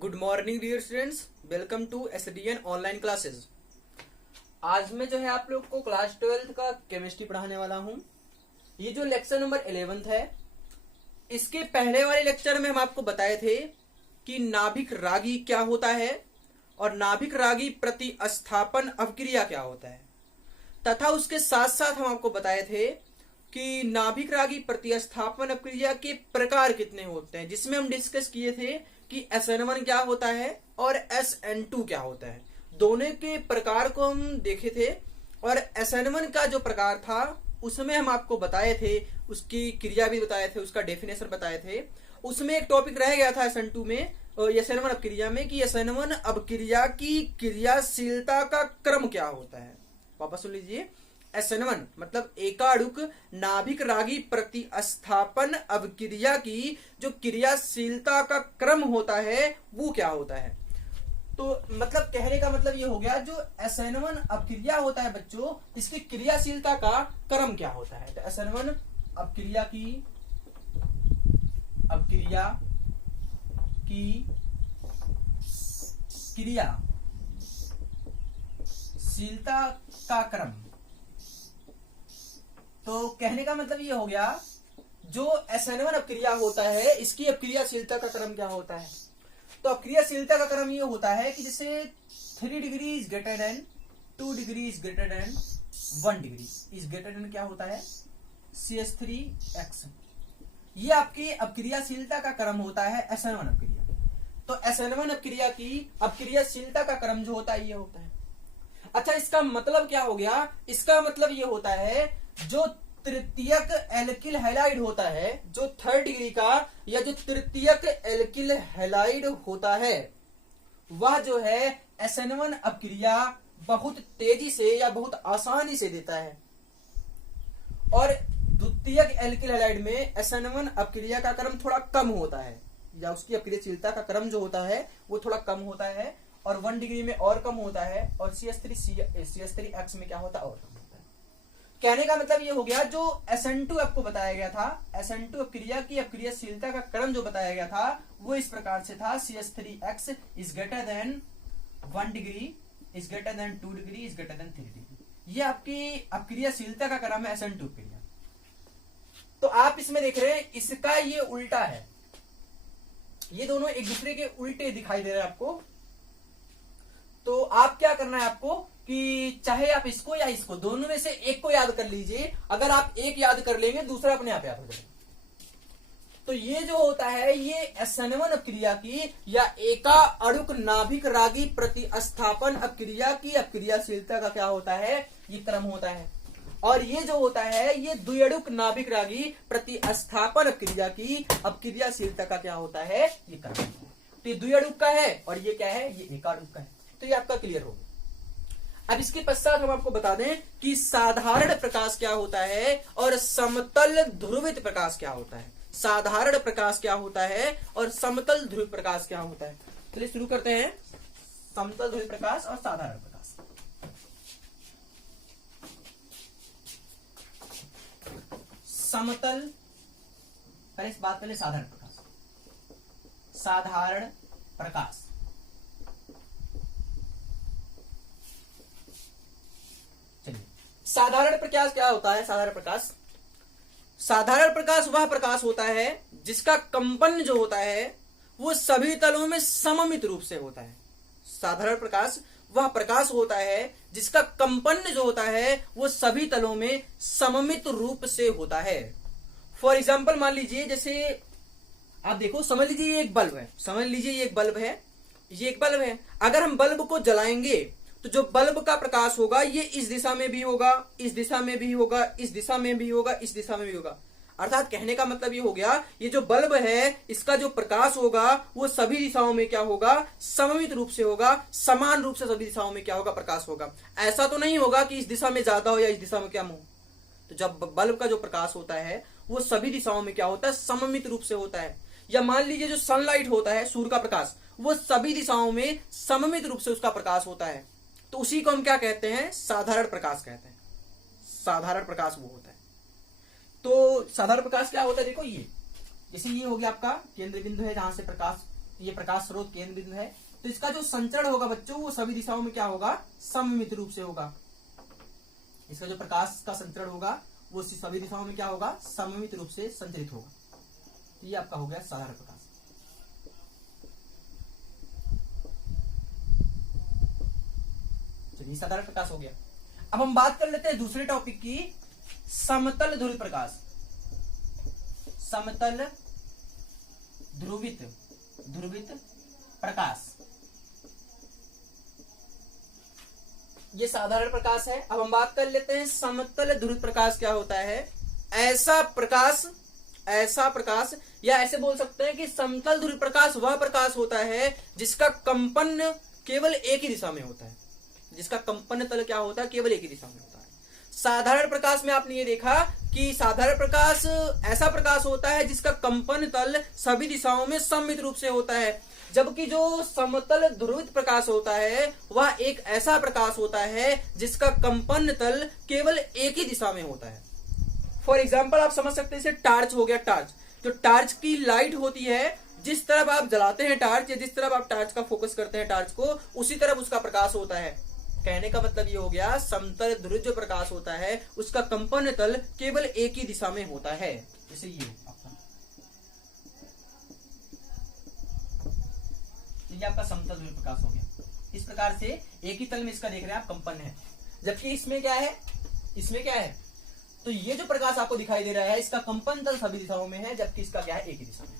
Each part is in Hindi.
Good morning dear students, welcome to SDN online classes. आज मैं जो है आप लोग को क्लास 12th का केमिस्ट्री पढ़ाने वाला हूं। ये जो लेक्चर नंबर 11th है, इसके पहले वाले लेक्चर में हम आपको बताए थे कि नाभिक रागी क्या होता है और नाभिक रागी प्रतिस्थापन अवक्रिया क्या होता है, तथा उसके साथ साथ हम आपको बताए थे कि नाभिक रागी प्रतिस्थापन अवक्रिया के प्रकार कितने होते हैं, जिसमें हम डिस्कस किए थे कि SN1 क्या होता है और SN2 क्या होता है। दोनों के प्रकार को हम देखे थे और SN1 का जो प्रकार था उसमें हम आपको बताए थे, उसकी क्रिया भी बताए थे, उसका डेफिनेशन बताए थे। उसमें एक टॉपिक रह गया था SN2 में, SN1 अपक्रिया में, कि SN1 अपक्रिया की क्रियाशीलता का क्रम क्या होता है। वापस सुन लीजिए, SN1 मतलब एकाणुक नाभिक रागी प्रतिस्थापन अवक्रिया की जो क्रियाशीलता का क्रम होता है वो क्या होता है। तो मतलब कहने का मतलब ये हो गया, जो SN1 अपक्रिया होता है बच्चों, इसकी क्रियाशीलता का क्रम क्या होता है। तो SN1 अपक्रिया की क्रियाशीलता का क्रम, तो कहने का मतलब ये हो गया, जो SN1 अपक्रिया होता है इसकी अपक्रियाशीलता का क्रम क्या होता है। तो अपक्रियाशीलता का क्रम ये होता है कि जैसे 3 degree is greater than 2 degree is greater than 1 degree is greater than क्या होता है, CH3X। ये आपकी अपक्रियाशीलता का क्रम होता है SN1 अपक्रिया। तो SN1 अपक्रिया की अपक्रियाशीलता का क्रम जो होता है ये होता है। अच्छा, इसका मतलब क्या हो गया, इसका मतलब ये होता है, जो तृतीयक एल्किल हैलाइड होता है, जो 3rd डिग्री का या जो तृतीयक एल्किल हैलाइड होता है, वह जो है SN1 अपक्रिया बहुत तेजी से या बहुत आसानी से देता है, और द्वितीयक एल्किल हैलाइड में SN1 अपक्रिया का क्रम थोड़ा कम होता है, या उसकी अपक्रियाशीलता का क्रम जो होता है वो थोड़ा कम होता है, और 1 डिग्री में और कम होता है, और CH3X में क्या होता है, और कम होता है। कहने का मतलब ये हो गया, जो SN2 आपको बताया गया था, SN2 अपक्रिया की अपक्रियाशीलता का क्रम जो बताया गया था वो इस प्रकार से था, CH3X is greater than 1 degree is greater than 2 degree is greater than 3 degree. ये आपकी अपक्रियाशीलता का क्रम है SN2 अपक्रिया। तो आप इसमें देख रहे हैं, इसका ये उल्टा है, ये दोनों एक दूसरे के उल्टे दिखाई दे रहे हैं आपको। तो आप क्या करना है आपको, कि चाहे आप इसको या इसको, दोनों में से एक को याद कर लीजिए। अगर आप एक याद कर लेंगे दूसरा अपने आप याद हो जाएगा। तो ये जो होता है, ये SN1 अपक्रिया की या एकाणुक नाभिक रागी प्रतिस्थापन अपक्रिया की अपक्रियाशीलता का क्या होता है, ये क्रम होता है। और ये जो होता है, ये द्विअणुक नाभिक रागी प्रतिस्थापन अपक्रिया की अपक्रियाशीलता का क्या होता है, ये क्रम होता है। तो ये द्विअणुक का है और ये क्या है, ये एकाणुक का है। तो ये आपका क्लियर हो गया। अब इसके पश्चात हम आपको बता दें कि साधारण प्रकाश क्या होता है और समतल ध्रुवित प्रकाश क्या होता है। साधारण प्रकाश क्या होता है और समतल ध्रुवित प्रकाश क्या होता है। चलिए शुरू करते हैं, समतल ध्रुवित प्रकाश और साधारण प्रकाश। समतल, पहले इस बात, पहले साधारण प्रकाश। साधारण प्रकाश, साधारण प्रकाश क्या होता है। साधारण प्रकाश वह प्रकाश होता है जिसका कंपन जो होता है वो सभी तलों में सममित रूप से होता है। साधारण प्रकाश वह प्रकाश होता है जिसका कंपन जो होता है वो सभी तलों में सममित रूप से होता है। फॉर एग्जाम्पल मान लीजिए, जैसे आप देखो, समझ लीजिए ये एक बल्ब है, ये एक बल्ब है। अगर हम बल्ब को जलाएंगे तो जो बल्ब का प्रकाश होगा ये इस दिशा में भी होगा, इस दिशा में भी होगा, इस दिशा में भी होगा, इस दिशा में भी होगा। अर्थात कहने का मतलब ये हो गया, ये जो बल्ब है इसका जो प्रकाश होगा वो सभी दिशाओं में क्या होगा, सममित रूप से होगा, समान रूप से सभी दिशाओं में क्या होगा, प्रकाश होगा। ऐसा तो नहीं होगा कि इस दिशा में ज्यादा हो या इस दिशा में कम हो। तो जब बल्ब का जो प्रकाश होता है वो सभी दिशाओं में क्या होता है, सममित रूप से होता है। या मान लीजिए जो सनलाइट होता है, सूर्य का प्रकाश, वो सभी दिशाओं में सममित रूप से उसका प्रकाश होता है। तो उसी को हम क्या कहते हैं, साधारण प्रकाश कहते हैं। साधारण प्रकाश वो होता है। तो साधारण प्रकाश क्या होता है, देखो ये जैसे ये हो गया आपका केंद्र बिंदु है जहां से प्रकाश ये प्रकाश स्रोत केंद्र बिंदु है। तो इसका जो संचरण होगा बच्चों वो सभी दिशाओं में क्या होगा, सममित रूप से होगा। इसका जो प्रकाश का संचरण होगा वो सभी दिशाओं में क्या होगा, सममित रूप से संचरित होगा। तो ये आपका हो गया साधारण प्रकाश। चलिए साधारण प्रकाश हो गया। अब हम बात कर लेते हैं दूसरे टॉपिक की, समतल ध्रुवित प्रकाश। समतल ध्रुवित प्रकाश, ये साधारण प्रकाश है। अब हम बात कर लेते हैं समतल ध्रुवित प्रकाश क्या होता है। ऐसा प्रकाश या ऐसे बोल सकते हैं कि समतल ध्रुवित प्रकाश वह प्रकाश होता है जिसका कंपन केवल एक ही दिशा में होता है। जिसका कंपन तल क्या होता है, केवल एक ही दिशा में होता है। साधारण प्रकाश में आपने ये देखा कि साधारण प्रकाश ऐसा प्रकाश होता है जिसका कंपन तल सभी दिशाओं में सममित रूप से होता है, जबकि जो समतल ध्रुवित प्रकाश होता है वह एक ऐसा प्रकाश होता है जिसका कंपन तल केवल एक ही दिशा में होता है। फॉर एग्जाम्पल आप समझ सकते हैं, जैसे टार्च हो गया। टार्च, जो टार्च की लाइट होती है, जिस तरफ आप जलाते हैं टार्च या जिस तरफ आप टार्च का फोकस करते हैं टार्च को, उसी तरफ उसका प्रकाश होता है। कहने का मतलब ये हो गया, समतल ध्रुवित जो प्रकाश होता है उसका कंपन तल केवल एक ही दिशा में होता है। जैसे ये आपका समतल ध्रुवित प्रकाश हो गया। इस प्रकार से एक ही तल में इसका देख रहे हैं आप कंपन है, जबकि इसमें क्या है, तो ये जो प्रकाश आपको दिखाई दे रहा है इसका कंपन तल सभी दिशाओं में है, जबकि इसका क्या है, एक ही दिशा में।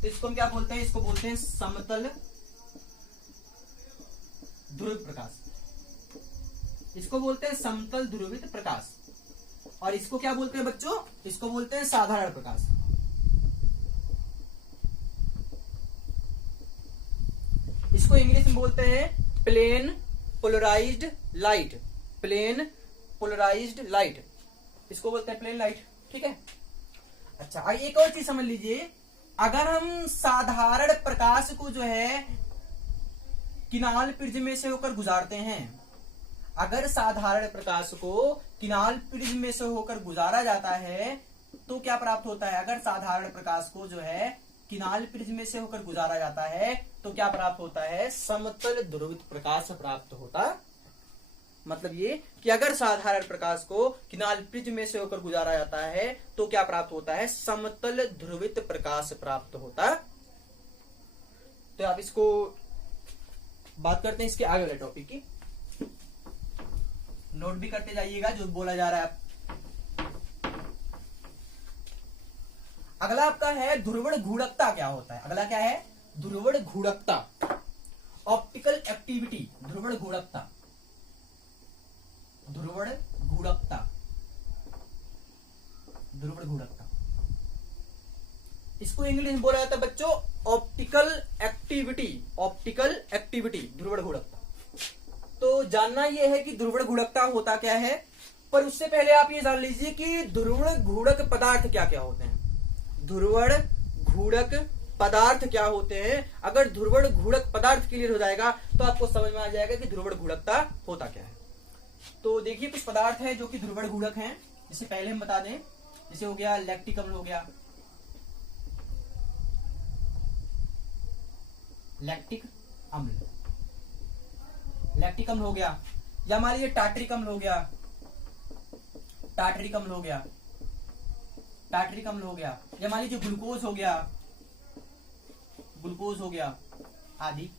तो इसको हम क्या बोलते हैं, इसको बोलते हैं समतल ध्रुवित प्रकाश। इसको बोलते हैं समतल ध्रुवित प्रकाश। और इसको क्या बोलते हैं बच्चों, इसको बोलते हैं साधारण प्रकाश। इसको इंग्लिश में बोलते हैं plane polarised light. Plane polarised light, इसको बोलते हैं प्लेन लाइट। ठीक है। अच्छा, आइए एक और चीज समझ लीजिए। अगर हम साधारण प्रकाश को जो है किनाल प्रिज्म में से होकर गुजारते हैं, अगर साधारण प्रकाश को किनाल प्रिज्म में से होकर गुजारा जाता है तो क्या प्राप्त होता है। अगर साधारण प्रकाश को जो है किनाल प्रिज्म में से होकर गुजारा जाता है तो क्या प्राप्त होता है, समतल ध्रुवित प्रकाश प्राप्त होता। मतलब ये कि अगर साधारण प्रकाश को किनाल प्रिज्म में से होकर गुजारा जाता है तो क्या प्राप्त होता है, समतल ध्रुवित प्रकाश प्राप्त होता। तो आप इसको बात करते हैं इसके आगे वाले टॉपिक की। नोट भी करते जाइएगा जो बोला जा रहा है। अगला आपका है ध्रुवण घूर्णकता क्या होता है। अगला क्या है, ध्रुवण घूर्णकता, ऑप्टिकल एक्टिविटी। ध्रुवण घूर्णकता, ध्रुवण घूर्णकता, ध्रुवण घूर्णकता, इसको इंग्लिश में बोला जाता है बच्चों ऑप्टिकल एक्टिविटी। ऑप्टिकल एक्टिविटी, ध्रुवण घूर्णकता। तो जानना यह है कि ध्रुवण घूर्णकता होता क्या है, पर उससे पहले आप ये जान लीजिए कि ध्रुवण घूर्णक पदार्थ क्या क्या होते हैं। ध्रुवण घूर्णक पदार्थ क्या होते हैं। अगर ध्रुवण घूर्णक पदार्थ क्लियर हो जाएगा तो आपको समझ में आ जाएगा कि ध्रुवण घूर्णकता होता क्या है। तो देखिए कुछ पदार्थ है जो कि ध्रुवण घूर्णक हैं। जैसे पहले हम बता दें, जैसे हो गया लैक्टिक अम्ल, हो गया लैक्टिक अम्ल, लैक्टिक अम्ल हो गया, या मान लीजिए टार्टरिक अम्ल हो गया, टार्टरिक अम्ल हो गया, टार्टरिक अम्ल हो गया, या मान लीजिए ग्लूकोज हो गया, ग्लूकोज हो गया आदि।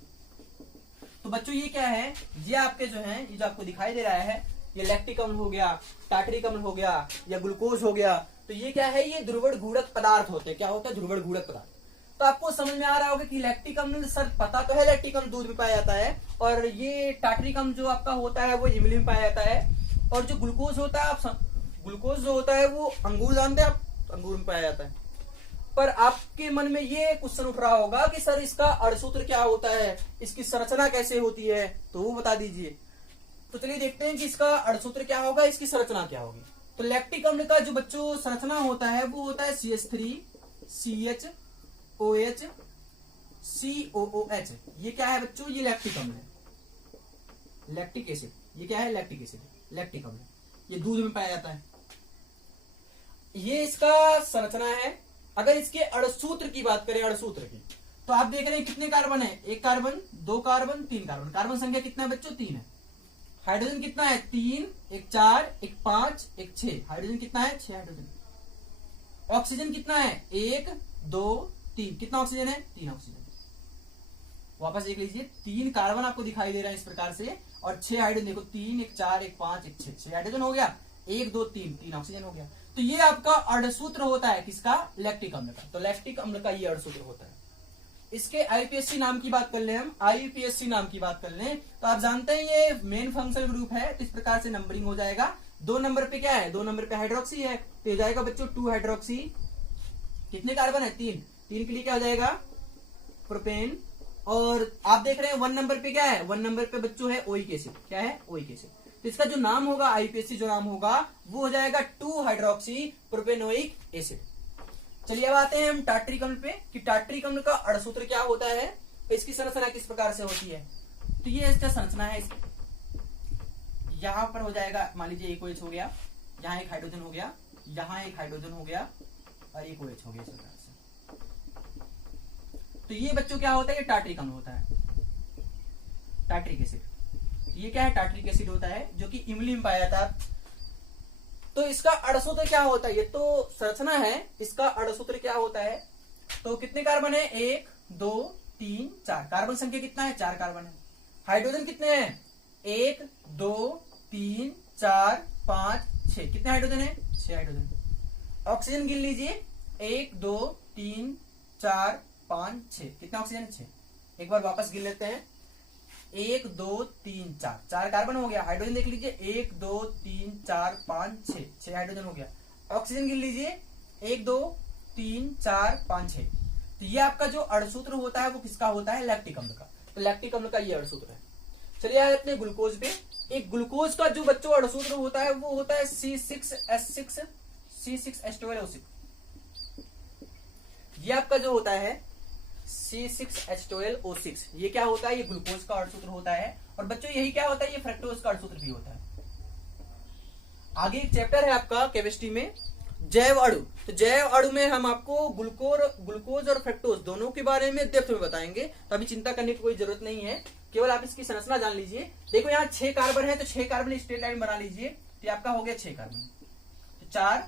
तो बच्चों ये क्या है, ये आपके जो है, ये जो आपको दिखाई दे रहा है, ये लैक्टिक अम्ल हो गया, टार्टरिक अम्ल हो गया, या ग्लूकोज हो गया। तो ये क्या है, ये ध्रुवण घूर्णक पदार्थ होते हैं। क्या होता है, ध्रुवण घूर्णक पदार्थ। तो आपको समझ में आ रहा होगा कि लैक्टिक अम्ल, सर पता तो है लैक्टिक अम्ल दूध में पाया जाता है, और ये टार्टरिक अम्ल जो आपका होता है वो इमली में पाया जाता है, और जो ग्लूकोज होता है, आप ग्लूकोज जो होता है वो अंगूर जानते हैं आप, अंगूर में पाया जाता है। पर आपके मन में ये क्वेश्चन उठ रहा होगा कि सर इसका अणुसूत्र क्या होता है, इसकी संरचना कैसे होती है, तो वो बता दीजिए। तो चलिए देखते हैं कि इसका अणुसूत्र क्या होगा, इसकी संरचना क्या होगी। तो लैक्टिक अम्ल का जो बच्चों संरचना होता है वो होता है CH3 CHOH COOH। ये क्या है बच्चों, ये लैक्टिक अम्ल है, लैक्टिक एसिड। ये क्या है, लैक्टिक एसिड, लैक्टिक अम्ल, ये दूध में पाया जाता है। ये इसका संरचना है। अगर इसके अणुसूत्र की बात करें, अणुसूत्र की, तो आप देख रहे हैं कितने कार्बन है, एक कार्बन, दो कार्बन, तीन कार्बन। कार्बन संख्या कितना है बच्चों, 3 है। हाइड्रोजन कितना है, 3, एक 4, एक 5, एक 6। हाइड्रोजन कितना है, 6 हाइड्रोजन। ऑक्सीजन कितना है, 1, 2, 3। कितना ऑक्सीजन है, 3 ऑक्सीजन। वापस देख लीजिए, 3 कार्बन आपको दिखाई दे रहा है इस प्रकार से, और 6 हाइड्रोजन। देखो 3, एक 4, एक 5, एक 6। 6 हाइड्रोजन हो गया, 1, 2, 3 ऑक्सीजन हो गया। तो ये आपका अर्धसूत्र होता है किसका, लैक्टिक अम्ल का। तो लैक्टिक अम्ल का ये अर्धसूत्र होता है। इसके आईपीएससी नाम की बात कर ले, हम आईपीएससी नाम की बात कर ले, तो आप जानते हैं ये मेन फंक्शनल ग्रुप है। तो इस प्रकार से नंबरिंग हो जाएगा। 2 नंबर पे क्या है, 2 नंबर पे हाइड्रोक्सी है, तो हो जाएगा बच्चों 2 हाइड्रोक्सी। कितने कार्बन है, 3। 3 के लिए क्या हो जाएगा, प्रोपेन। और आप देख रहे हैं 1 नंबर पे क्या है, 1 नंबर पे बच्चों है ओइक एसिड। क्या है, ओइक एसिड। तो इसका जो नाम होगा, आईपीएससी जो नाम होगा वो हो जाएगा 2 हाइड्रोक्सी प्रोपेनोइक एसिड। चलिए अब आते हैं हम टार्टरिक अम्ल पे, कि टार्टरिक अम्ल का अर्धसूत्र क्या होता है, तो इसकी संरचना किस प्रकार से होती है। तो ये इसका संरचना है। यहां पर हो जाएगा, मान लीजिए एक OH हो गया, यहाँ एक हाइड्रोजन हो गया, यहाँ एक हाइड्रोजन हो गया, और एक OH हो गया इस प्रकार से। तो ये बच्चों क्या होता है, ये टार्टरिक अम्ल होता है, टार्टरिक एसिड। ये क्या है, टार्टरिक एसिड होता है, जो कि इमली में पाया जाता है। तो इसका अर्धसूत्र क्या होता है, ये तो संरचना है, इसका अर्धसूत्र क्या होता है। तो कितने कार्बन है, 1, 2, 3, 4। कार्बन संख्या कितना है, 4 कार्बन है। हाइड्रोजन कितने हैं, 1, 2, 3, 4, 5, 6। कितने हाइड्रोजन है, 6 हाइड्रोजन। ऑक्सीजन गिन लीजिए, 1, 2, 3, 4, 5, 6। कितना ऑक्सीजन है, 6। एक बार वापस गिन लेते हैं, 1, 2, 3, 4। 4 कार्बन हो गया। हाइड्रोजन देख लीजिए, 1, 2, 3, 4, 5, 6। 6 हाइड्रोजन हो गया। ऑक्सीजन गिन लीजिए, 1, 2, 3, 4, 5, 6। तो ये आपका जो अर्धसूत्र होता है वो किसका होता है, लैक्टिक अम्ल का। तो लैक्टिक अम्ल का ये अर्धसूत्र है। चलिए आए अपने ग्लूकोज पे। एक ग्लूकोज का जो बच्चों अर्धसूत्र होता है वो होता है C6H6 C6H12O6। ये आपका जो होता है C6H12O6, ये क्या होता है, ये ग्लूकोज का अर्धसूत्र होता है। और बच्चों यही क्या होता है, ये फ्रक्टोज का अर्धसूत्र भी होता है। आगे एक चैप्टर है आपका केमिस्ट्री में, जैव अणु। तो जैव अणु में हम आपको ग्लूकोज और फ्रक्टोज दोनों के बारे में डेप्थ में बताएंगे। तो अभी चिंता करने की कोई जरूरत नहीं है, केवल आप इसकी संरचना जान लीजिए। देखो यहाँ 6 कार्बन है, तो 6 कार्बन स्ट्रेट लाइन बना लीजिए, तो आपका हो गया 6 कार्बन। तो 4,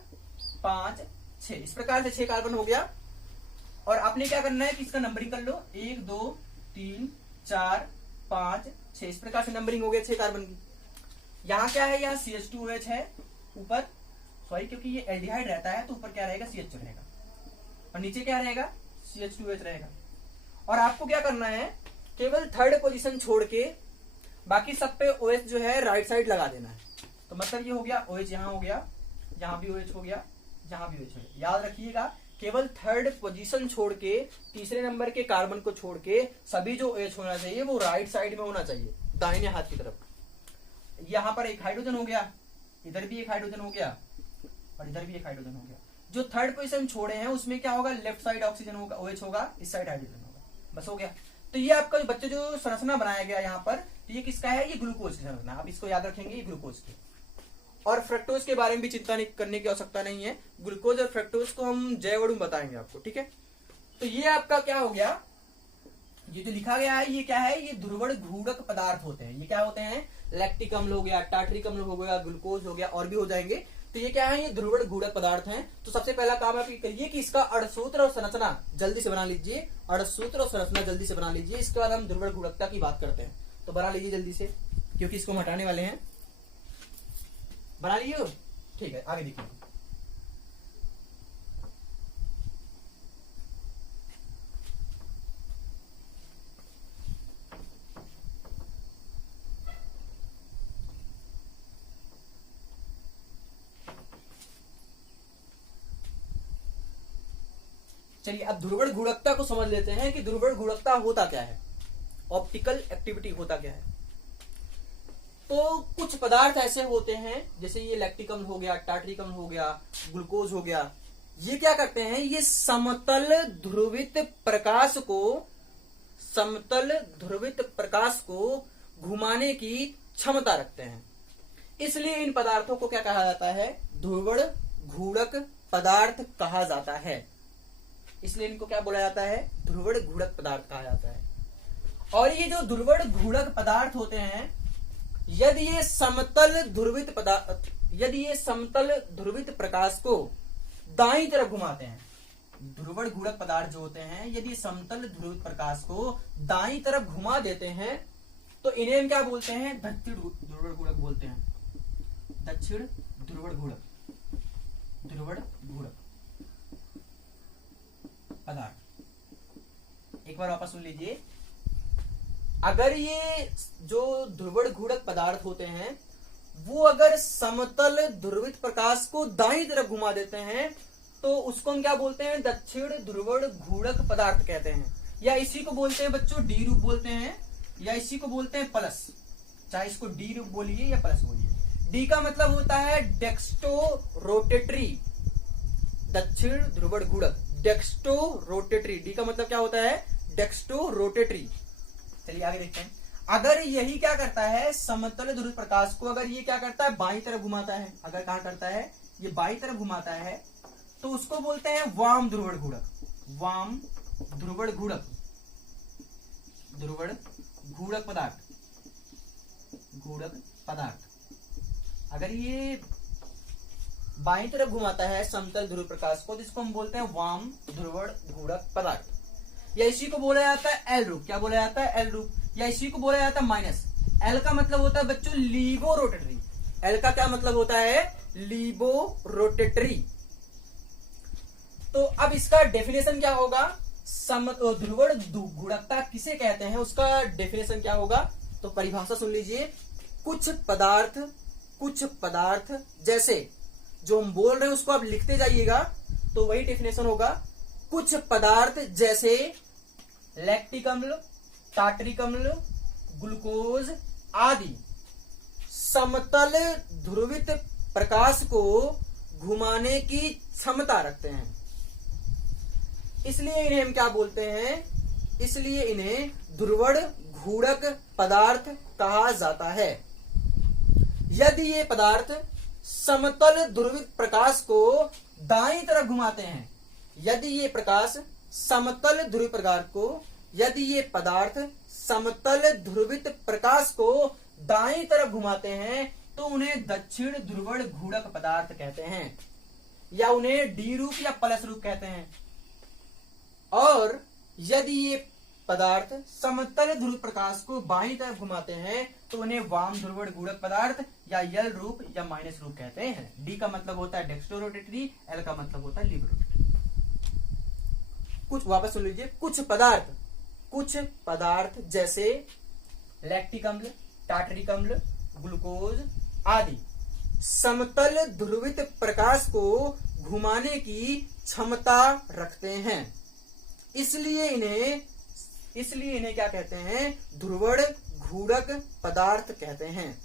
5, 6 इस प्रकार से 6 कार्बन हो गया। और आपने क्या करना है कि इसका नंबरिंग कर लो, 1, 2, 3, 4, 5, 6 इस प्रकार से नंबरिंग हो गया 6 कार्बन की। यहाँ क्या है, यहाँ CH2OH है ऊपर, सॉरी क्योंकि ये एल्डिहाइड रहता है तो ऊपर क्या रहेगा, CH2 रहेगा, और नीचे क्या रहेगा, CH2OH रहेगा। और आपको क्या करना है, केवल 3rd पोजीशन छोड़ के बाकी सब पे OH जो है राइट साइड लगा देना है। तो मतलब ये हो गया OH, यहाँ हो गया, यहाँ भी OH हो गया, यहाँ भी OH हो गया। याद रखिएगा, केवल 3rd पोजीशन छोड़ के, तीसरे नंबर के कार्बन को छोड़ के सभी जो OH होना चाहिए वो राइट साइड में होना चाहिए, दाहिने हाथ की तरफ। यहाँ पर एक हाइड्रोजन हो गया, इधर भी एक हाइड्रोजन हो गया, और इधर भी एक हाइड्रोजन हो गया। जो 3rd पोजीशन छोड़े हैं उसमें क्या होगा, लेफ्ट साइड ऑक्सीजन होगा, OH होगा, इस साइड हाइड्रोजन होगा, बस हो गया। तो ये आपका बच्चे जो संरचना बनाया गया यहाँ पर, तो ये किसका है, ये ग्लूकोज की संरचना। आप इसको याद रखेंगे, ये ग्लूकोज की। और फ्रक्टोज के बारे में भी चिंता नहीं करने की आवश्यकता नहीं है, ग्लूकोज और फ्रक्टोज को हम जैव अणु बताएंगे आपको, ठीक है। तो ये आपका क्या हो गया, ये जो लिखा गया है ये क्या है, ये ध्रुवण घूर्णक पदार्थ होते हैं। ये क्या होते हैं, लैक्टिक अम्ल हो गया, टार्टरिक अम्ल हो गया, ग्लूकोज हो गया, और भी हो जाएंगे। तो ये क्या है, ये ध्रुवण घूर्णक पदार्थ हैं। तो सबसे पहला काम आप ये करिए कि इसका अर्धसूत्र और संरचना जल्दी से बना लीजिए, अर्धसूत्र और संरचना जल्दी से बना लीजिए। इसके बाद हम ध्रुवण घूर्णकता की बात करते हैं। तो बना लीजिए जल्दी से, क्योंकि इसको हम हटाने वाले हैं। बना लीजिए, ठीक है, आगे देखिए। चलिए अब ध्रुवण घूर्णकता को समझ लेते हैं कि ध्रुवण घूर्णकता होता क्या है, ऑप्टिकल एक्टिविटी होता क्या है। तो कुछ पदार्थ ऐसे होते हैं, जैसे ये लैक्टिक अम्ल हो गया, टार्टरिक अम्ल हो गया, ग्लूकोज हो गया, ये क्या करते हैं, ये समतल ध्रुवित प्रकाश को घुमाने की क्षमता रखते हैं। इसलिए इन पदार्थों को क्या कहा जाता है, ध्रुवण घूर्णक पदार्थ कहा जाता है। इसलिए इनको क्या बोला जाता है, ध्रुवण घूर्णक पदार्थ कहा जाता है। और ये जो ध्रुवण घूर्णक पदार्थ होते हैं, यदि ये समतल ध्रुवित प्रकाश को दाईं तरफ घुमाते हैं, ध्रुवण घूर्णक पदार्थ जो होते हैं यदि समतल ध्रुवित प्रकाश को दाईं तरफ घुमा देते हैं तो इन्हें हम क्या बोलते हैं, दक्षिण ध्रुवण घूर्णक बोलते हैं। दक्षिण ध्रुवण घूर्णक पदार्थ। एक बार वापस सुन लीजिए, अगर ये जो ध्रुवण घूर्णक पदार्थ होते हैं वो अगर समतल ध्रुवित प्रकाश को दाईं तरफ घुमा देते हैं तो उसको हम क्या बोलते हैं, दक्षिण ध्रुवण घूर्णक पदार्थ कहते हैं। या इसी को बोलते हैं बच्चों डी रूप बोलते हैं, या इसी को बोलते हैं प्लस, चाहे इसको डी रूप बोलिए या प्लस बोलिए। डी का मतलब होता है डेक्स्टो रोटेटरी, दक्षिण ध्रुवण घूर्णक, डेक्स्टो रोटेटरी। डी का मतलब क्या होता है, डेक्स्टो रोटेटरी। चलिए आगे देखते हैं। अगर यही क्या करता है, समतल ध्रुवित प्रकाश को अगर ये क्या करता है, बाईं तरफ घुमाता है, अगर कहां करता है, ये बाईं तरफ घुमाता है तो उसको बोलते हैं वाम ध्रुवण घूर्णक, वाम ध्रुवण घूर्णक, घूर्णक पदार्थ। अगर ये बाईं तरफ घुमाता है समतल ध्रुव प्रकाश को तो इसको हम बोलते हैं वाम ध्रुवण घूर्णक पदार्थ। या इसी को बोला जाता है एल रूप। क्या बोला जाता है, एल रूप। या इसी को बोला जाता है माइनस। एल का मतलब होता है बच्चों लीबो रोटेटरी। एल का क्या मतलब होता है, लीबो रोटेटरी। तो अब इसका डेफिनेशन क्या होगा, ध्रुवण घूर्णकता किसे कहते हैं, उसका डेफिनेशन क्या होगा। तो परिभाषा सुन लीजिए, कुछ पदार्थ जैसे जो हम बोल रहे हैं उसको आप लिखते जाइएगा तो वही डेफिनेशन होगा। कुछ पदार्थ जैसे लैक्टिक अम्ल, टार्टरिक अम्ल, ग्लूकोज आदि समतल ध्रुवित प्रकाश को घुमाने की क्षमता रखते हैं, इसलिए इन्हें हम क्या बोलते हैं, इसलिए इन्हें ध्रुवण घूर्णक पदार्थ कहा जाता है। यदि ये पदार्थ समतल ध्रुवित प्रकाश को दाईं तरफ घुमाते हैं, यदि ये पदार्थ समतल ध्रुवित प्रकाश को दाईं तरफ घुमाते हैं तो उन्हें दक्षिण ध्रुवण घूर्णक पदार्थ कहते हैं, या उन्हें डी रूप या प्लस रूप कहते हैं। और यदि ये पदार्थ समतल ध्रुवित प्रकाश को बाईं तरफ घुमाते हैं तो उन्हें वाम ध्रुवण घूर्णक पदार्थ या यल रूप या माइनस रूप कहते हैं। डी का मतलब होता है डेक्स्टो रोटेटरी, एल का मतलब होता है लीबो रोटेटरी। कुछ वापस सुन लीजिए, कुछ पदार्थ जैसे लैक्टिक अम्ल, टार्टरिक अम्ल, ग्लूकोज आदि समतल ध्रुवित प्रकाश को घुमाने की क्षमता रखते हैं, इसलिए इन्हें क्या कहते हैं, ध्रुवण घूर्णक पदार्थ कहते हैं।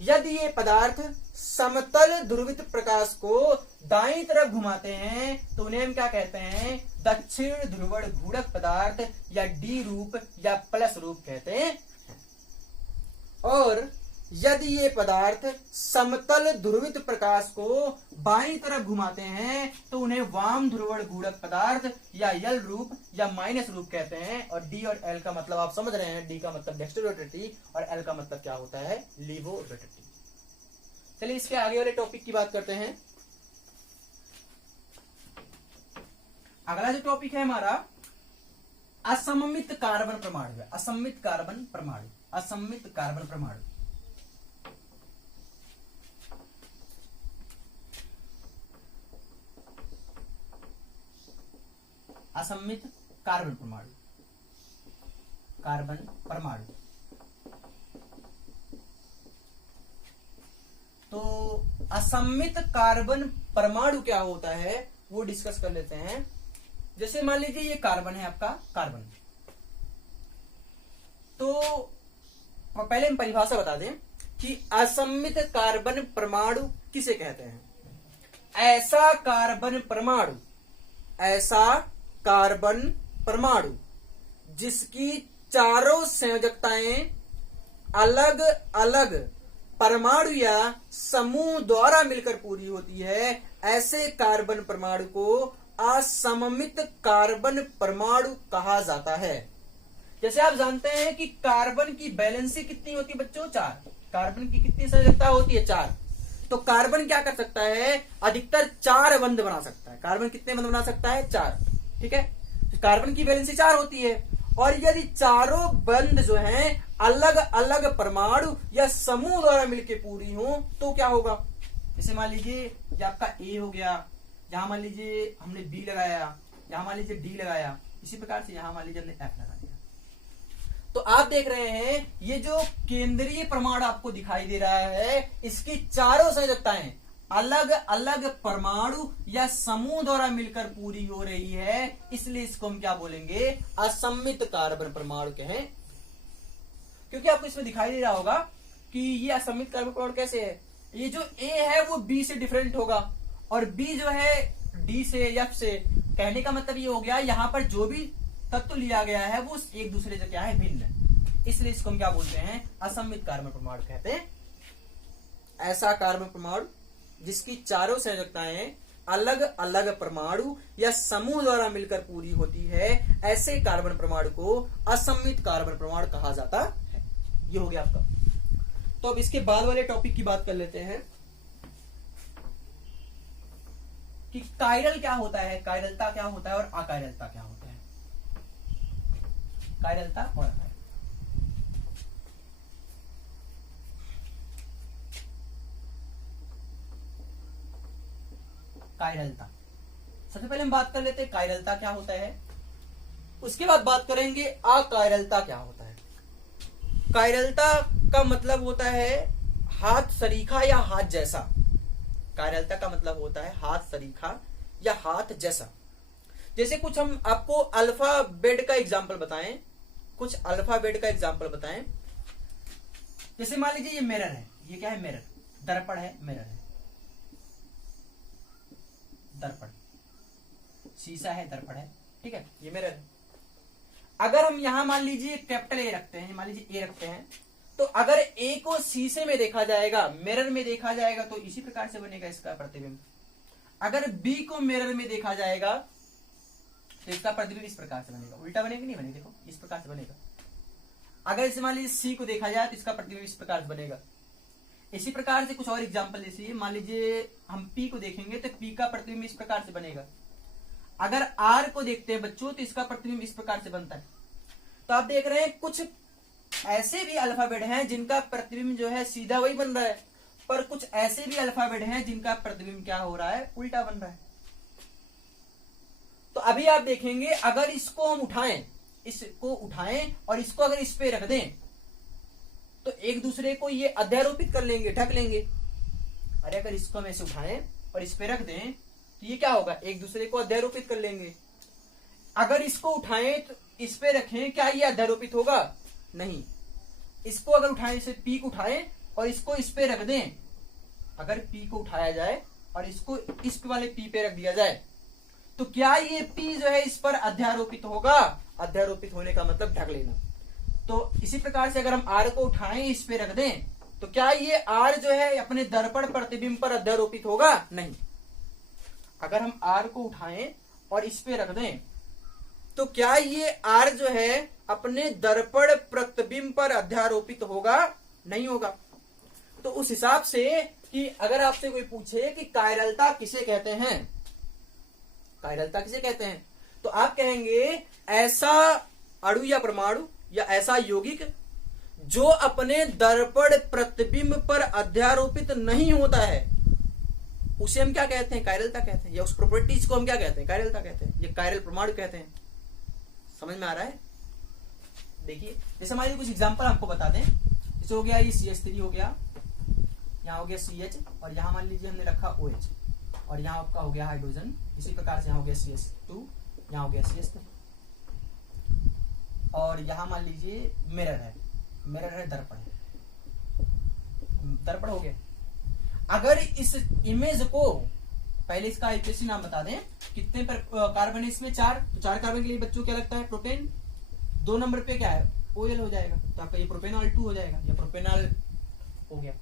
यदि ये पदार्थ समतल ध्रुवित प्रकाश को दाईं तरफ घुमाते हैं तो उन्हें हम क्या कहते हैं, दक्षिण ध्रुवण घूर्णक पदार्थ या डी रूप या प्लस रूप कहते हैं। और यदि ये पदार्थ समतल ध्रुवित प्रकाश को बाईं तरफ घुमाते हैं तो उन्हें वाम ध्रुवण घूर्णक पदार्थ या यल रूप या माइनस रूप कहते हैं। और डी और एल का मतलब आप समझ रहे हैं, डी का मतलब डेक्स्टो रोटेटरी और एल का मतलब क्या होता है, लीबो रोटेटरी। चलिए इसके आगे वाले टॉपिक की बात करते हैं। अगला जो टॉपिक है हमारा असममित कार्बन परमाणु है। असममित कार्बन परमाणु, असममित कार्बन परमाणु। असममित कार्बन परमाणु, कार्बन परमाणु। तो असममित कार्बन परमाणु क्या होता है वो डिस्कस कर लेते हैं। जैसे मान लीजिए ये कार्बन है, आपका कार्बन। तो पहले हम परिभाषा बता दें कि असममित कार्बन परमाणु किसे कहते हैं। ऐसा कार्बन परमाणु जिसकी चारों संयोजकताएं अलग अलग परमाणु या समूह द्वारा मिलकर पूरी होती है, ऐसे कार्बन परमाणु को असममित कार्बन परमाणु कहा जाता है। जैसे आप जानते हैं कि कार्बन की वैलेंसी कितनी होती है बच्चों, 4। कार्बन की कितनी संयोजकता होती है, 4। तो कार्बन क्या कर सकता है, अधिकतर 4 बंध बना सकता है। कार्बन कितने बंध बना सकता है, 4। ठीक है, तो कार्बन की वैलेंसी 4 होती है। और यदि चारों बंध जो हैं अलग अलग परमाणु या समूह द्वारा मिलकर पूरी हो तो क्या होगा। जैसे मान लीजिए ये आपका ए हो गया, यहां मान लीजिए हमने बी लगाया, यहां मान लीजिए डी लगाया, इसी प्रकार से यहां मान लीजिए हमने एफ लगा दिया। तो आप देख रहे हैं ये जो केंद्रीय परमाणु आपको दिखाई दे रहा है, इसकी चारों संयोजकताएं अलग अलग परमाणु या समूह द्वारा मिलकर पूरी हो रही है, इसलिए इसको हम क्या बोलेंगे, असममित कार्बन परमाणु कहें। क्योंकि आपको इसमें दिखाई दे रहा होगा कि ये असममित कार्बन परमाणु कैसे है, ये जो ए है वो बी से डिफरेंट होगा और बी जो है डी से, एफ से। कहने का मतलब ये हो गया यहाँ पर जो भी तत्व लिया गया है वो एक दूसरे से क्या है, भिन्न है, इसलिए इसको हम क्या बोलते हैं, असममित कार्बन परमाणु कहते हैं। ऐसा कार्बन परमाणु जिसकी चारों संयोजकताएं अलग अलग परमाणु या समूह द्वारा मिलकर पूरी होती है, ऐसे कार्बन परमाणु को असममित कार्बन परमाणु कहा जाता है। ये हो गया आपका। तो अब इसके बाद वाले टॉपिक की बात कर लेते हैं कि कायरल क्या होता है, कायरलता क्या होता है और अकायरलता क्या होता है। कायरलता और अकायरलता। कायरलता, सबसे पहले हम बात कर लेते हैं कायरलता क्या होता है, उसके बाद बात करेंगे अकायरलता क्या होता है। कायरलता का मतलब होता है हाथ सरीखा या हाथ जैसा। कायरलता का मतलब होता है हाथ सरीखा या हाथ जैसा। जैसे कुछ हम आपको अल्फाबेट का एग्जाम्पल बताएं, कुछ अल्फाबेट का एग्जाम्पल बताएं। जैसे मान लीजिए ये मिरर है, ये क्या है, मिरर, दर्पण है, मिरर है, दर्पण, शीशा है, दर्पण है, ठीक है, ये मिरर है। अगर हम यहां मान लीजिए कैपिटल ए रखते हैं, मान लीजिए ए रखते हैं, तो अगर ए को शीशे में देखा जाएगा, मिरर में देखा जाएगा तो इसी प्रकार से बनेगा इसका प्रतिबिंब। अगर बी को मिरर में देखा जाएगा तो इसका प्रतिबिंब इस प्रकार से बनेगा। उल्टा बनेगा, नहीं बनेगा, देखो इस प्रकार से बनेगा। अगर इसे मान लीजिए सी को देखा जाए तो इसका प्रतिबिंब इस प्रकार से बनेगा। इसी प्रकार से कुछ और एग्जाम्पल, जैसे मान लीजिए हम पी को देखेंगे तो पी का प्रतिबिंब इस प्रकार से बनेगा। अगर आर को देखते हैं बच्चों तो इसका प्रतिबिंब इस प्रकार से बनता है। तो आप देख रहे हैं कुछ ऐसे भी अल्फाबेट हैं जिनका प्रतिबिंब जो है सीधा वही बन रहा है, पर कुछ ऐसे भी अल्फाबेट हैं जिनका प्रतिबिंब क्या हो रहा है, उल्टा बन रहा है। तो अभी आप देखेंगे अगर इसको हम उठाएं, इसको उठाएं और इसको अगर इस पे रख दें तो एक दूसरे को ये अध्यारोपित कर लेंगे, ढक लेंगे। अरे अगर इसको हम ऐसे उठाएं और इस पे रख दें तो ये क्या होगा, एक दूसरे को अध्यारोपित कर लेंगे। अगर इसको उठाएं तो इस पे रखें, क्या ये अध्यारोपित होगा, नहीं। इसको अगर उठाएं, इसे पी को उठाएं और इसको इस पे रख दें, अगर पी को उठाया जाए और इसको इस वाले पी पे रख दिया जाए तो क्या ये पी जो है इस पर अध्यारोपित होगा। अध्यारोपित होने का मतलब ढक लेना। तो इसी प्रकार से अगर हम आर को उठाएं, इस पे रख दें तो क्या ये आर जो है अपने दर्पण प्रतिबिंब पर अध्यारोपित होगा, नहीं। अगर हम आर को उठाएं और इस पे रख दें तो क्या ये आर जो है अपने दर्पण प्रतिबिंब पर अध्यारोपित होगा, नहीं होगा। तो उस हिसाब से कि अगर आपसे कोई पूछे कि कायरलता किसे कहते हैं, कायरलता किसे कहते हैं, तो आप कहेंगे ऐसा अणु या परमाणु या ऐसा यौगिक जो अपने दर्पण प्रतिबिंब पर अध्यारोपित नहीं होता है, उसे हम क्या कहते हैं, कायरलता कहते हैं। या उस प्रॉपर्टीज को हम क्या कहते हैं, कायरलता कहते हैं, ये कायरल परमाणु कहते हैं। समझ में आ रहा है। देखिए जैसे हमारे कुछ एग्जांपल आपको बता दें। जैसे हो गया ये CH3 हो गया, यहाँ हो गया CH और यहाँ मान लीजिए हमने रखा OH और यहाँ आपका हो गया हाइड्रोजन। इसी प्रकार से यहाँ हो गया CH2, यहाँ हो गया CH3 और यहाँ मान लीजिए मिरर है, मिरर है, दर्पण है, दर्पण हो गया। अगर इस इमेज को पहले इसका आईपीएसी नाम बता दें, कितने पर कार्बन है इसमें, 4, तो 4 कार्बन के लिए बच्चों क्या लगता है, प्रोपेन। 2 नंबर पे क्या है, OL हो जाएगा, तो आपका ये प्रोपेनॉल 2 हो जाएगा, ये प्रोपेनॉल हो गया।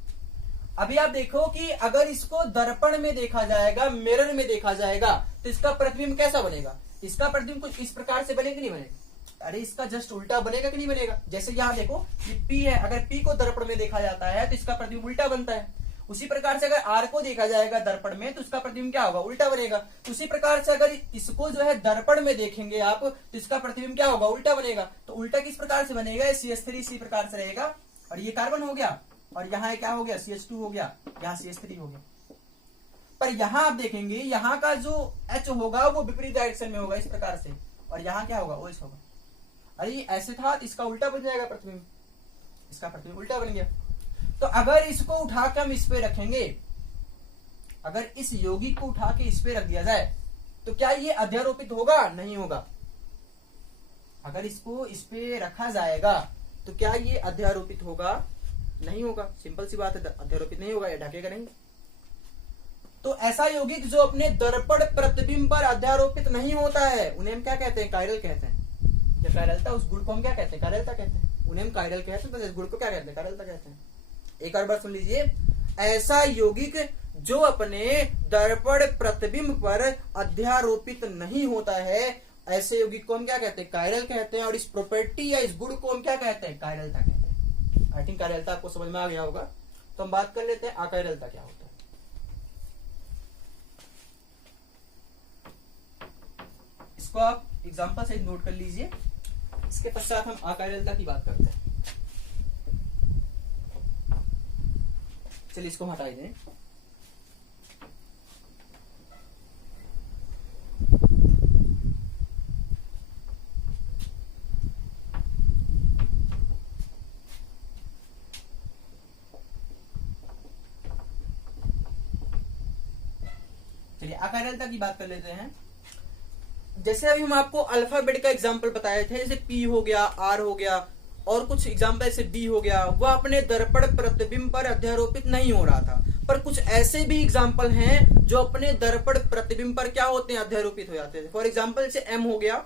अभी आप देखो कि अगर इसको दर्पण में देखा जाएगा, मिरर में देखा जाएगा, तो इसका प्रतिबिंब कैसा बनेगा? इसका प्रतिबिंब कुछ इस प्रकार से बनेगा, नहीं बनेगा? अरे इसका जस्ट उल्टा बनेगा कि नहीं बनेगा? जैसे यहाँ देखो ये P है, अगर P को दर्पण में देखा जाता है तो इसका प्रतिबिंब उल्टा बनता है। उसी प्रकार से अगर R को देखा जाएगा दर्पण में तो उसका प्रतिबिंब क्या होगा? उल्टा बनेगा। उसी प्रकार से अगर इसको जो है दर्पण में देखेंगे आप तो इसका प्रतिबिंब क्या होगा? उल्टा बनेगा। तो उल्टा किस प्रकार से बनेगा? CH3 इसी प्रकार से रहेगा, और ये कार्बन हो गया, और यहाँ क्या हो गया? CH2 हो गया, यहाँ CH3 हो गया। पर यहाँ आप देखेंगे यहाँ का जो H होगा वो विपरीत डायरेक्शन में होगा, इस प्रकार से, और यहाँ क्या होगा? OH होगा। अरे ऐसे था तो इसका उल्टा बन जाएगा प्रतिबिंब, इसका प्रतिबिंब उल्टा बन गया। तो अगर इसको उठा के हम इस पे रखेंगे, अगर इस यौगिक को उठा के इस पे रख दिया जाए तो क्या ये अध्यारोपित होगा? नहीं होगा। अगर इसको इस पे रखा जाएगा तो क्या ये अध्यारोपित होगा? नहीं होगा। सिंपल सी बात है, अध्यारोपित नहीं होगा, ये ढकेगा नहीं। तो ऐसा यौगिक जो अपने दर्पण प्रतिबिंब पर अध्यारोपित नहीं होता है उन्हें हम क्या कहते हैं? कायरल कहते हैं। जब कायरलता, उस गुण को हम क्या कहते हैं? कायरलता कहते हैं। उन्हें हम कायरल कहते हैं, तो इस गुण को क्या कहते हैं? कायरलता कहते हैं। एक और बार सुन लीजिए, ऐसा यौगिक जो अपने दर्पण प्रतिबिंब पर अध्यारोपित नहीं होता है, ऐसे यौगिक को हम क्या कहते हैं? कायरल कहते हैं। और इस प्रॉपर्टी या इस गुण को हम क्या कहते हैं? कायरलता कहते हैं। आई थिंक कायरलता आपको समझ में आ गया होगा। तो हम बात कर लेते हैं अकायरलता क्या होता है। इसको आप एग्जांपल से नोट कर लीजिए, इसके पश्चात हम अकायरलता की बात करते हैं। चलिए इसको हटा दें। चलिए अकायरलता की बात कर लेते हैं। जैसे अभी हम आपको अल्फाबेट का एग्जांपल बताए थे, जैसे P हो गया, R हो गया, और कुछ एग्जाम्पल जैसे B हो गया, वह अपने दर्पण प्रतिबिंब पर अध्यारोपित नहीं हो रहा था। पर कुछ ऐसे भी एग्जाम्पल हैं जो अपने दर्पण प्रतिबिंब पर क्या होते हैं? अध्यारोपित हो जाते हैं। फॉर एग्जाम्पल जैसे M हो गया,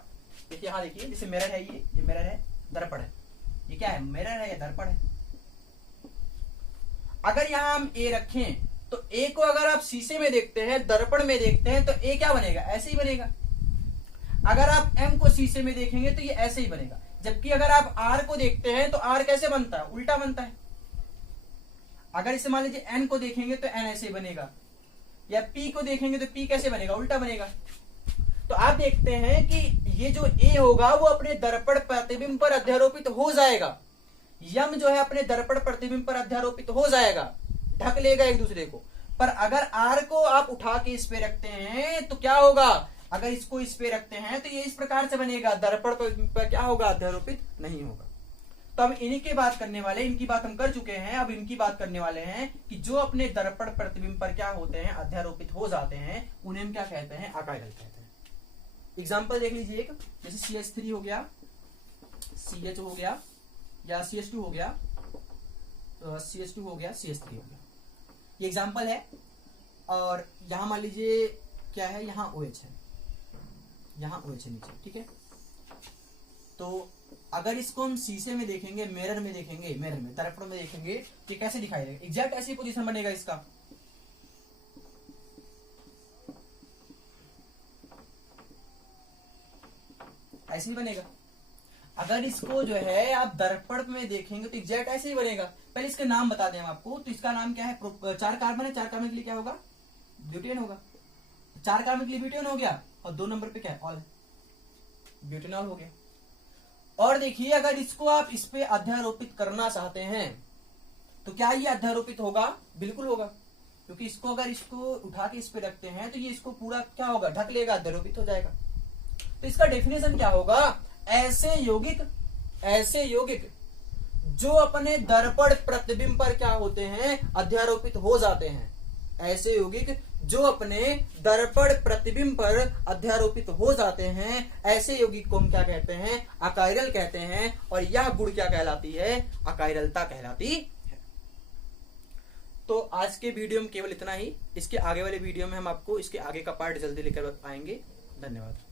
देखिए यहाँ देखिए, जैसे मिरर है, ये मिरर है, दर्पण है। ये क्या है? मिरर है या दर्पण है। अगर यहाँ हम A रखें तो A को अगर आप शीशे में देखते हैं, दर्पण में देखते हैं, तो A क्या बनेगा? ऐसे ही बनेगा। अगर आप M को शीशे में देखेंगे तो ये ऐसे ही बनेगा। जबकि अगर आप R को देखते हैं तो R कैसे बनता है? उल्टा बनता है। अगर इसे मान लीजिए N को देखेंगे तो N ऐसे बनेगा, या P को देखेंगे तो P कैसे बनेगा? उल्टा बनेगा। तो आप देखते हैं कि ये जो A होगा वो अपने दर्पण प्रतिबिंब पर अध्यारोपित हो जाएगा। यम जो है अपने दर्पण प्रतिबिंब पर अध्यारोपित हो जाएगा, ढक लेगा एक दूसरे को। पर अगर R को आप उठा के इस पे रखते हैं तो क्या होगा? अगर इसको इस पे रखते हैं तो ये इस प्रकार से बनेगा, दर्पण पर क्या होगा? अध्यारोपित नहीं होगा। तो हम इन्हीं की बात करने वाले, इनकी बात हम कर चुके हैं, अब इनकी बात करने वाले हैं कि जो अपने दर्पण प्रतिबिंब पर क्या होते हैं? अध्यारोपित हो जाते हैं, उन्हें हम क्या कहते हैं? अकायरल कहते हैं। एग्जाम्पल देख लीजिए एक, जैसे CH3 हो गया, CH हो गया, या CH2 हो गया, CH2 हो गया, CH3 हो गया, ये एग्जाम्पल है। और यहां मान लीजिए क्या है? यहाँ OH है, यहाँ OH है नीचे, ठीक है। तो अगर इसको हम शीशे में देखेंगे, मिरर में देखेंगे, मिरर में दर्पण में देखेंगे तो ये कैसे दिखाई देगा? एग्जैक्ट ऐसी पोजीशन बनेगा इसका। ऐसे ही बनेगा। अगर इसको जो है आप दर्पण में देखेंगे तो एग्जैक्ट ऐसे ही बनेगा। पहले इसका नाम बता दें हम आपको, तो इसका नाम क्या है? 4 कार्बन है, 4 कार्बन के लिए क्या होगा? ब्यूटेन होगा। 4 कार्बन के लिए ब्यूटेन हो गया, और 2 नंबर पे क्या है? ऑल, ब्यूटेनॉल हो गया। और देखिए अगर इसको आप इस पे अध्यारोपित करना चाहते हैं तो क्या ये अध्यारोपित होगा? बिल्कुल होगा, क्योंकि इसको अगर इसको उठा के इस पे रखते हैं तो ये इसको पूरा क्या होगा? ढक लेगा, अध्यारोपित हो जाएगा। तो इसका डेफिनेशन क्या होगा? ऐसे यौगिक जो अपने दर्पण प्रतिबिंब पर क्या होते हैं? अध्यारोपित हो जाते हैं। ऐसे यौगिक जो अपने दर्पण प्रतिबिंब पर अध्यारोपित हो जाते हैं, ऐसे यौगिक को हम क्या कहते हैं? अकायरल कहते हैं। और यह गुण क्या कहलाती है? अकायरलता कहलाती है। तो आज के वीडियो में केवल इतना ही। इसके आगे वाले वीडियो में हम आपको इसके आगे का पार्ट जल्दी लेकर आएंगे। धन्यवाद।